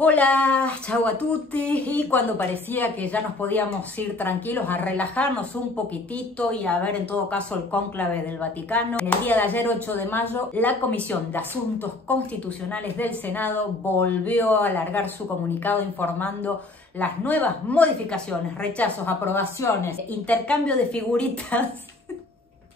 Hola, ciao a tutti. Y cuando parecía que ya nos podíamos ir tranquilos a relajarnos un poquitito y a ver en todo caso el cónclave del Vaticano, en el día de ayer, 8 de mayo, la Comisión de Asuntos Constitucionales del Senado volvió a alargar su comunicado informando las nuevas modificaciones, rechazos, aprobaciones, intercambio de figuritas.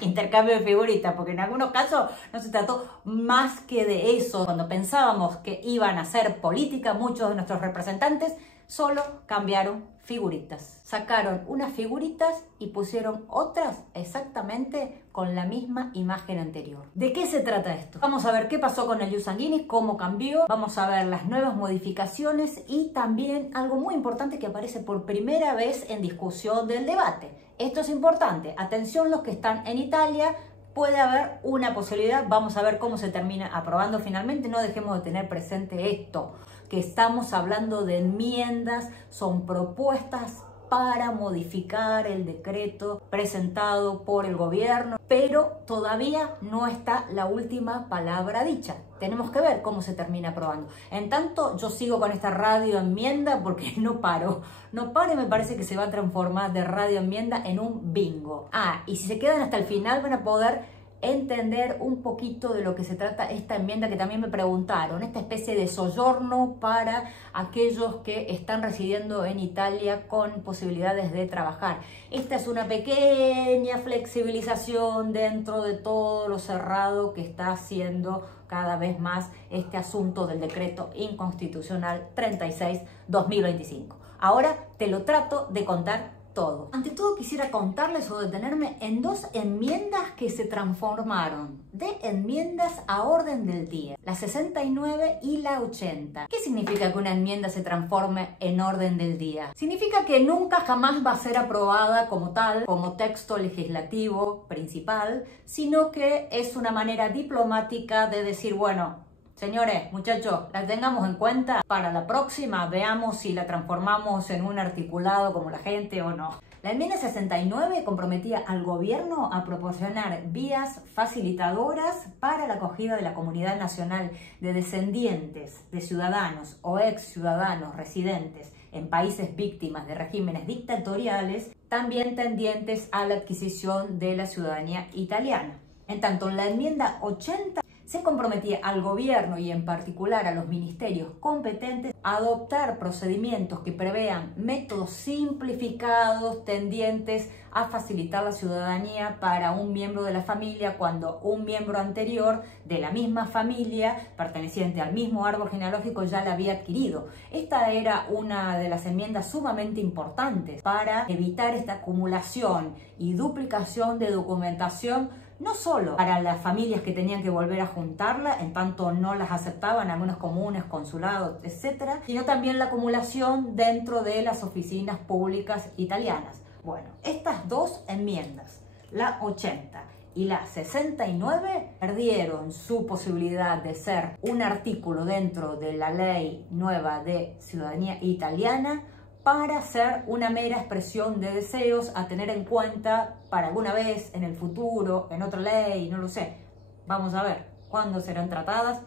Intercambio de figuritas, porque en algunos casos no se trató más que de eso. Cuando pensábamos que iban a hacer política, muchos de nuestros representantes solo cambiaron figuritas. Sacaron unas figuritas y pusieron otras exactamente con la misma imagen anterior. ¿De qué se trata esto? Vamos a ver qué pasó con el Ius Sanguinis, cómo cambió, vamos a ver las nuevas modificaciones y también algo muy importante que aparece por primera vez en discusión del debate. Esto es importante, atención los que están en Italia, puede haber una posibilidad, vamos a ver cómo se termina aprobando finalmente, no dejemos de tener presente esto, que estamos hablando de enmiendas, son propuestas para modificar el decreto presentado por el gobierno, pero todavía no está la última palabra dicha. Tenemos que ver cómo se termina aprobando. En tanto, yo sigo con esta radio enmienda porque no paro y me parece que se va a transformar de radio enmienda en un bingo. Y si se quedan hasta el final van a poder entender un poquito de lo que se trata esta enmienda que también me preguntaron, esta especie de soggiorno para aquellos que están residiendo en Italia con posibilidades de trabajar. Esta es una pequeña flexibilización dentro de todo lo cerrado que está haciendo cada vez más este asunto del decreto inconstitucional 36/2025. Ahora te lo trato de contar todo. Ante todo quisiera contarles o detenerme en dos enmiendas que se transformaron de enmiendas a orden del día, la 69 y la 80. ¿Qué significa que una enmienda se transforme en orden del día? Significa que nunca jamás va a ser aprobada como tal, como texto legislativo principal, sino que es una manera diplomática de decir, bueno, señores, muchachos, la tengamos en cuenta para la próxima, veamos si la transformamos en un articulado como la gente o no. La enmienda 69 comprometía al gobierno a proporcionar vías facilitadoras para la acogida de la comunidad nacional de descendientes de ciudadanos o ex ciudadanos residentes en países víctimas de regímenes dictatoriales, también tendientes a la adquisición de la ciudadanía italiana. En tanto, en la enmienda 80 se comprometía al gobierno y en particular a los ministerios competentes a adoptar procedimientos que prevean métodos simplificados tendientes a facilitar la ciudadanía para un miembro de la familia cuando un miembro anterior de la misma familia perteneciente al mismo árbol genealógico ya la había adquirido. Esta era una de las enmiendas sumamente importantes para evitar esta acumulación y duplicación de documentación, no solo para las familias que tenían que volver a juntarla, en tanto no las aceptaban algunos comunes, consulados, etc., sino también la acumulación dentro de las oficinas públicas italianas. Bueno, estas dos enmiendas, la 80 y la 69, perdieron su posibilidad de ser un artículo dentro de la ley nueva de ciudadanía italiana para ser una mera expresión de deseos a tener en cuenta para alguna vez en el futuro, en otra ley, no lo sé. Vamos a ver, ¿cuándo serán tratadas?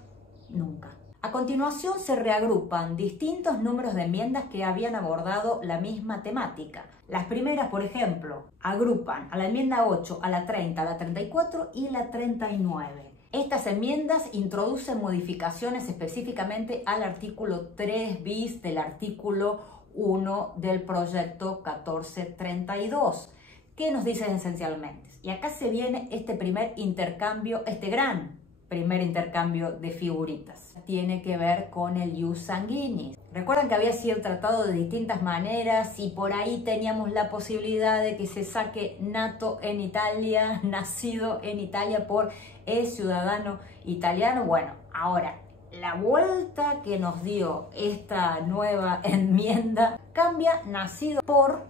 Nunca. A continuación se reagrupan distintos números de enmiendas que habían abordado la misma temática. Las primeras, por ejemplo, agrupan a la enmienda 8, a la 30, a la 34 y la 39. Estas enmiendas introducen modificaciones específicamente al artículo 3 bis del artículo 1 del proyecto 1432. ¿Qué nos dice esencialmente? Y acá se viene este primer intercambio, este gran primer intercambio de figuritas. Tiene que ver con el Ius Sanguinis. Recuerdan que había sido tratado de distintas maneras y por ahí teníamos la posibilidad de que se saque nato en Italia, nacido en Italia por el ciudadano italiano. Bueno, ahora la vuelta que nos dio esta nueva enmienda cambia nacido por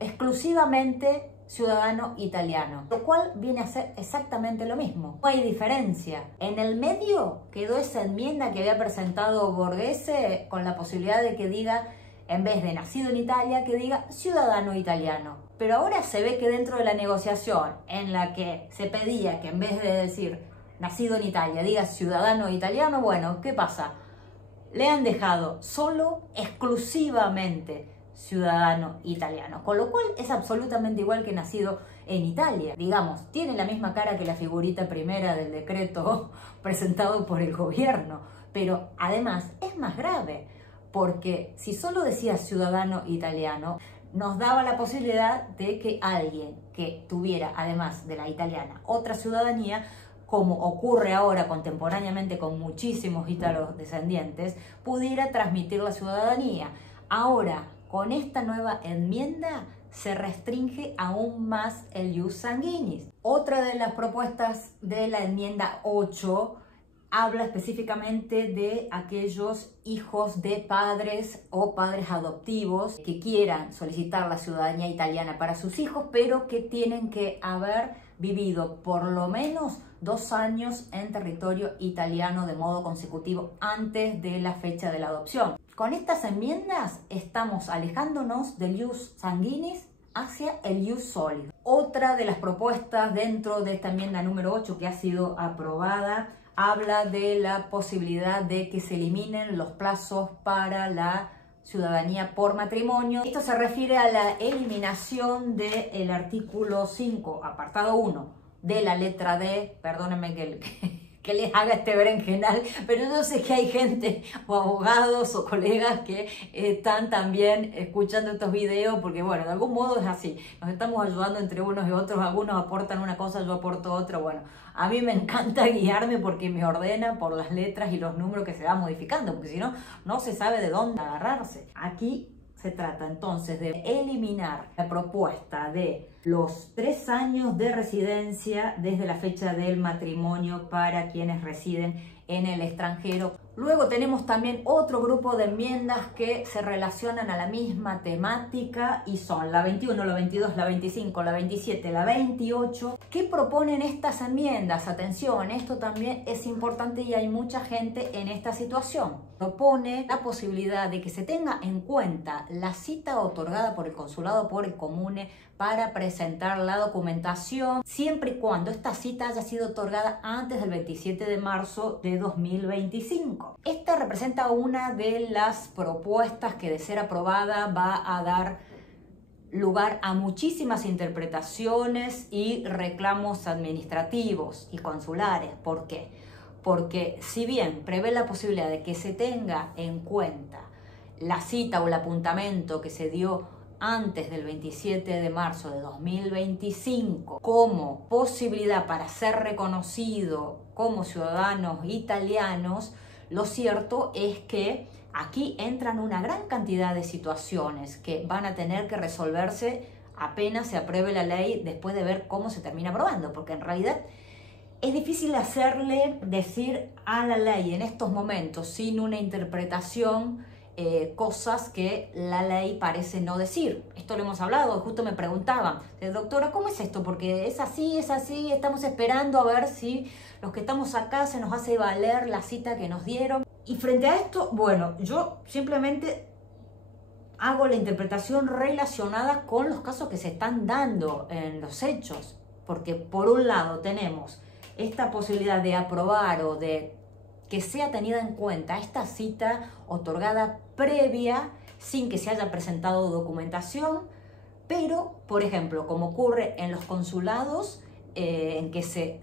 exclusivamente ciudadano italiano, lo cual viene a ser exactamente lo mismo. No hay diferencia. En el medio quedó esa enmienda que había presentado Borghese con la posibilidad de que diga, en vez de nacido en Italia, que diga ciudadano italiano. Pero ahora se ve que dentro de la negociación en la que se pedía que en vez de decir nacido en Italia diga ciudadano italiano, bueno, ¿qué pasa? le han dejado solo exclusivamente ciudadano italiano, con lo cual es absolutamente igual que nacido en Italia. Digamos, tiene la misma cara que la figurita primera del decreto presentado por el gobierno, pero además es más grave, porque si solo decía ciudadano italiano, nos daba la posibilidad de que alguien que tuviera, además de la italiana, otra ciudadanía, como ocurre ahora contemporáneamente con muchísimos ítalos descendientes, pudiera transmitir la ciudadanía. Ahora, con esta nueva enmienda, se restringe aún más el ius sanguinis. Otra de las propuestas de la enmienda 8 habla específicamente de aquellos hijos de padres o padres adoptivos que quieran solicitar la ciudadanía italiana para sus hijos, pero que tienen que haber vivido por lo menos 2 años en territorio italiano de modo consecutivo antes de la fecha de la adopción. Con estas enmiendas estamos alejándonos del ius sanguinis hacia el ius soli. Otra de las propuestas dentro de esta enmienda número 8 que ha sido aprobada habla de la posibilidad de que se eliminen los plazos para la ciudadanía por matrimonio. Esto se refiere a la eliminación del artículo 5, apartado 1, de la letra D. Perdónenme que les haga este berenjenal, pero yo sé que hay gente o abogados o colegas que están también escuchando estos videos porque, bueno, de algún modo es así. Nos estamos ayudando entre unos y otros, algunos aportan una cosa, yo aporto otra. Bueno, a mí me encanta guiarme porque me ordena por las letras y los números que se va modificando, porque si no, no se sabe de dónde agarrarse. Aquí se trata entonces de eliminar la propuesta de los 3 años de residencia desde la fecha del matrimonio para quienes residen en el extranjero. Luego tenemos también otro grupo de enmiendas que se relacionan a la misma temática y son la 21, la 22, la 25, la 27, la 28. ¿Qué proponen estas enmiendas? Atención, esto también es importante y hay mucha gente en esta situación. Propone la posibilidad de que se tenga en cuenta la cita otorgada por el consulado por el comune para presentar la documentación, siempre y cuando esta cita haya sido otorgada antes del 27 de marzo de 2025. Esta representa una de las propuestas que, de ser aprobada, va a dar lugar a muchísimas interpretaciones y reclamos administrativos y consulares. ¿Por qué? Porque si bien prevé la posibilidad de que se tenga en cuenta la cita o el apuntamento que se dio antes del 27 de marzo de 2025 como posibilidad para ser reconocido como ciudadanos italianos, lo cierto es que aquí entran una gran cantidad de situaciones que van a tener que resolverse apenas se apruebe la ley, después de ver cómo se termina aprobando, porque en realidad es difícil hacerle decir a la ley en estos momentos sin una interpretación cosas que la ley parece no decir. Esto lo hemos hablado, justo me preguntaban, doctora, ¿cómo es esto? Porque es así, estamos esperando a ver si los que estamos acá se nos hace valer la cita que nos dieron. Y frente a esto, bueno, yo simplemente hago la interpretación relacionada con los casos que se están dando en los hechos, porque por un lado tenemos esta posibilidad de aprobar o de que sea tenida en cuenta esta cita otorgada previa sin que se haya presentado documentación, pero, por ejemplo, como ocurre en los consulados, en que se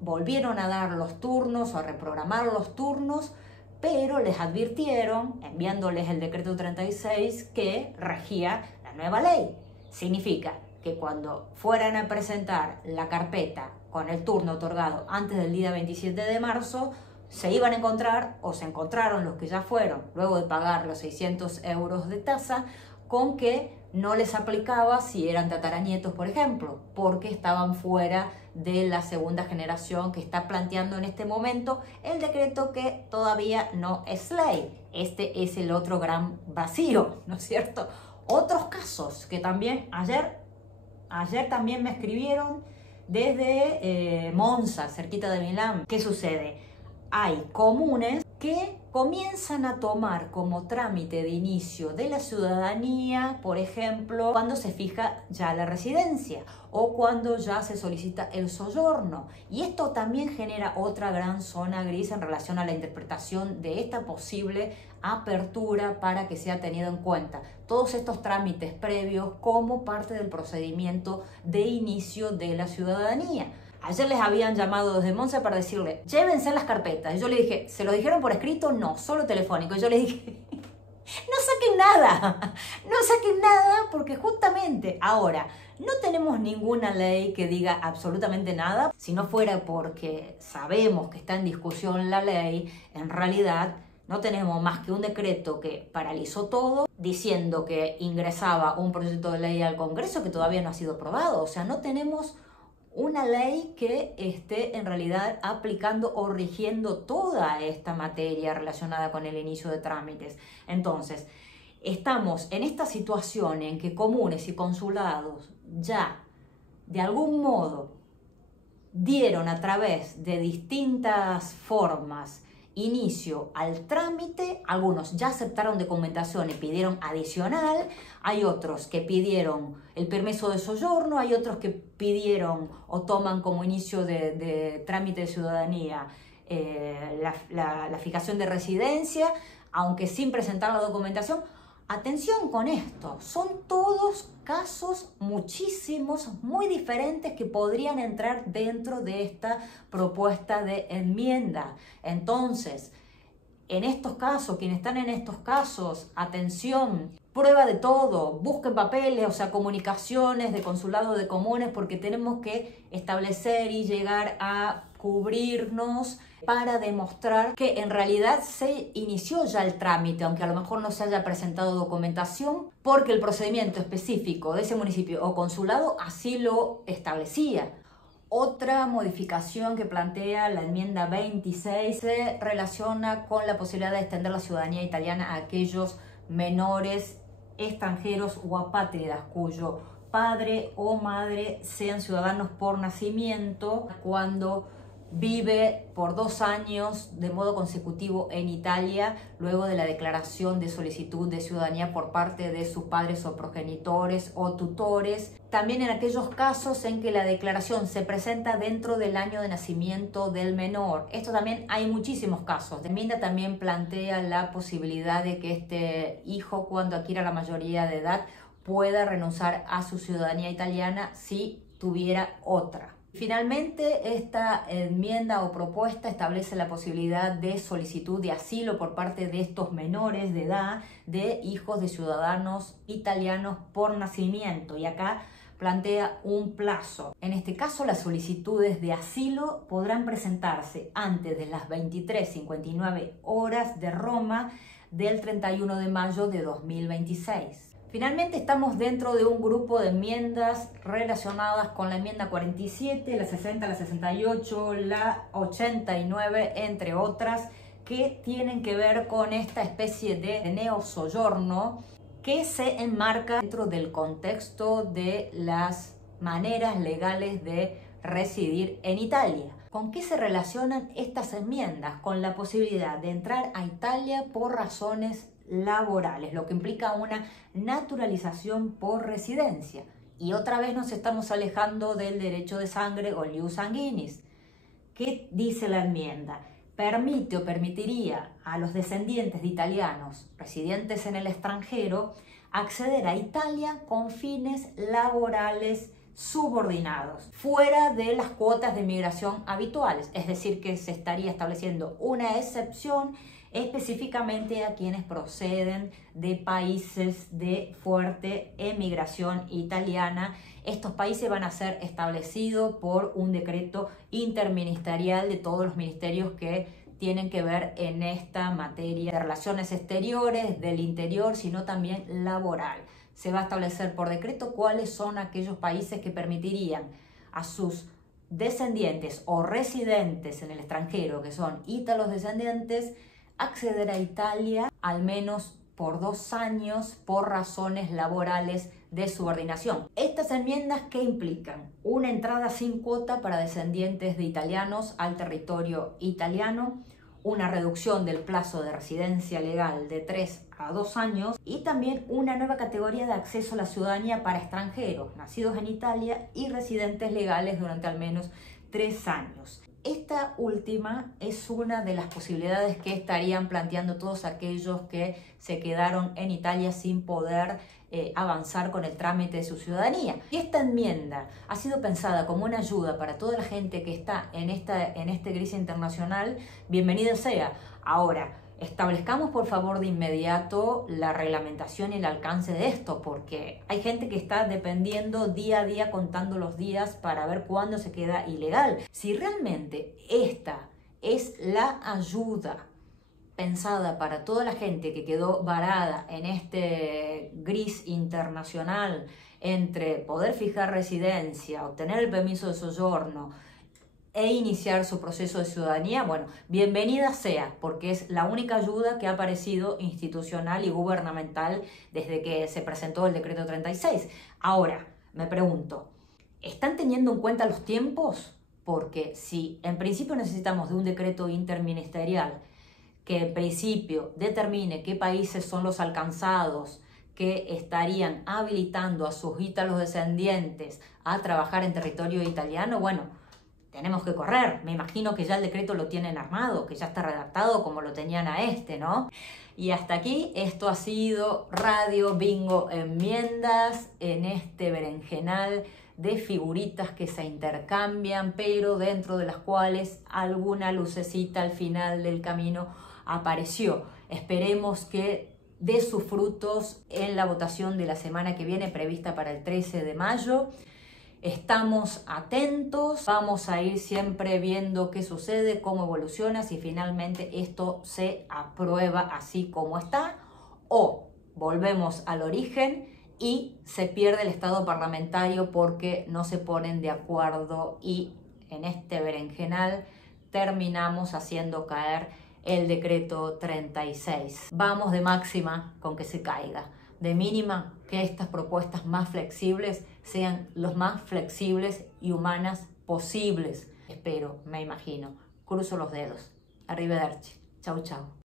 volvieron a dar los turnos o a reprogramar los turnos, pero les advirtieron, enviándoles el decreto 36, que regía la nueva ley. Significa que cuando fueran a presentar la carpeta con el turno otorgado antes del día 27 de marzo, se iban a encontrar, o se encontraron los que ya fueron, luego de pagar los 600 euros de tasa, con que no les aplicaba si eran tataranietos, por ejemplo, porque estaban fuera de la segunda generación que está planteando en este momento el decreto, que todavía no es ley. Este es el otro gran vacío, ¿no es cierto? Otros casos que también ayer también me escribieron desde Monza, cerquita de Milán. ¿Qué sucede? Hay comunes que comienzan a tomar como trámite de inicio de la ciudadanía, por ejemplo, cuando se fija ya la residencia o cuando ya se solicita el soggiorno. Y esto también genera otra gran zona gris en relación a la interpretación de esta posible apertura para que sea tenido en cuenta todos estos trámites previos como parte del procedimiento de inicio de la ciudadanía. Ayer les habían llamado desde Monza para decirle, llévense las carpetas. Y yo le dije, ¿se lo dijeron por escrito? No, solo telefónico. Y yo le dije, no saquen nada, no saquen nada porque justamente ahora no tenemos ninguna ley que diga absolutamente nada. Si no fuera porque sabemos que está en discusión la ley, en realidad no tenemos más que un decreto que paralizó todo, diciendo que ingresaba un proyecto de ley al Congreso que todavía no ha sido aprobado. O sea, no tenemos una ley que esté en realidad aplicando o rigiendo toda esta materia relacionada con el inicio de trámites. Entonces, estamos en esta situación en que comunes y consulados ya de algún modo dieron a través de distintas formas inicio al trámite. Algunos ya aceptaron documentación y pidieron adicional, hay otros que pidieron el permiso de soggiorno, hay otros que pidieron o toman como inicio de trámite de ciudadanía la fijación de residencia, aunque sin presentar la documentación. Atención con esto, son todos casos muchísimos, muy diferentes que podrían entrar dentro de esta propuesta de enmienda. Entonces, en estos casos, quienes están en estos casos, atención, prueba de todo, busquen papeles, o sea, comunicaciones de consulado de comunes, porque tenemos que establecer y llegar a cubrirnos para demostrar que en realidad se inició ya el trámite, aunque a lo mejor no se haya presentado documentación, porque el procedimiento específico de ese municipio o consulado así lo establecía. Otra modificación que plantea la enmienda 26 se relaciona con la posibilidad de extender la ciudadanía italiana a aquellos menores extranjeros o apátridas cuyo padre o madre sean ciudadanos por nacimiento cuando vive por 2 años de modo consecutivo en Italia luego de la declaración de solicitud de ciudadanía por parte de sus padres o progenitores o tutores. También en aquellos casos en que la declaración se presenta dentro del año de nacimiento del menor. Esto también hay muchísimos casos. La enmienda también plantea la posibilidad de que este hijo, cuando adquiera la mayoría de edad, pueda renunciar a su ciudadanía italiana si tuviera otra. Finalmente, esta enmienda o propuesta establece la posibilidad de solicitud de asilo por parte de estos menores de edad de hijos de ciudadanos italianos por nacimiento, y acá plantea un plazo. En este caso, las solicitudes de asilo podrán presentarse antes de las 23:59 horas de Roma del 31 de mayo de 2026. Finalmente estamos dentro de un grupo de enmiendas relacionadas con la enmienda 47, la 60, la 68, la 89, entre otras, que tienen que ver con esta especie de neo-soggiorno que se enmarca dentro del contexto de las maneras legales de residir en Italia. ¿Con qué se relacionan estas enmiendas? Con la posibilidad de entrar a Italia por razones laborales, lo que implica una naturalización por residencia. Y otra vez nos estamos alejando del derecho de sangre o ius sanguinis. ¿Qué dice la enmienda? Permite o permitiría a los descendientes de italianos residentes en el extranjero acceder a Italia con fines laborales subordinados, fuera de las cuotas de migración habituales, es decir, que se estaría estableciendo una excepción específicamente a quienes proceden de países de fuerte emigración italiana. Estos países van a ser establecidos por un decreto interministerial de todos los ministerios que tienen que ver en esta materia de relaciones exteriores, del interior, sino también laboral. Se va a establecer por decreto cuáles son aquellos países que permitirían a sus descendientes o residentes en el extranjero, que son ítalos descendientes, acceder a Italia al menos por 2 años por razones laborales de subordinación. Estas enmiendas, ¿qué implican? Una entrada sin cuota para descendientes de italianos al territorio italiano, una reducción del plazo de residencia legal de 3 a 2 años y también una nueva categoría de acceso a la ciudadanía para extranjeros nacidos en Italia y residentes legales durante al menos 3 años. Esta última es una de las posibilidades que estarían planteando todos aquellos que se quedaron en Italia sin poder avanzar con el trámite de su ciudadanía. Y esta enmienda ha sido pensada como una ayuda para toda la gente que está en este crisis internacional. Bienvenida sea. Ahora, establezcamos por favor de inmediato la reglamentación y el alcance de esto, porque hay gente que está dependiendo día a día, contando los días para ver cuándo se queda ilegal. Si realmente esta es la ayuda pensada para toda la gente que quedó varada en este gris internacional entre poder fijar residencia, obtener el permiso de soggiorno e iniciar su proceso de ciudadanía, bueno, bienvenida sea, porque es la única ayuda que ha aparecido institucional y gubernamental desde que se presentó el decreto 36. Ahora, me pregunto, ¿están teniendo en cuenta los tiempos? Porque si en principio necesitamos de un decreto interministerial que en principio determine qué países son los alcanzados que estarían habilitando a sus ítalos descendientes a trabajar en territorio italiano, bueno, tenemos que correr. Me imagino que ya el decreto lo tienen armado, que ya está redactado como lo tenían a este, ¿no? Y hasta aquí, esto ha sido Radio Bingo Enmiendas en este berenjenal de figuritas que se intercambian, pero dentro de las cuales alguna lucecita al final del camino apareció. Esperemos que dé sus frutos en la votación de la semana que viene, prevista para el 13 de mayo. Estamos atentos, vamos a ir siempre viendo qué sucede, cómo evoluciona, si finalmente esto se aprueba así como está, o volvemos al origen y se pierde el estado parlamentario porque no se ponen de acuerdo y en este berenjenal terminamos haciendo caer el decreto 36. Vamos de máxima con que se caiga, de mínima que estas propuestas más flexibles sean los más flexibles y humanas posibles. Espero, me imagino. Cruzo los dedos. Arrivederci. Chau, chau.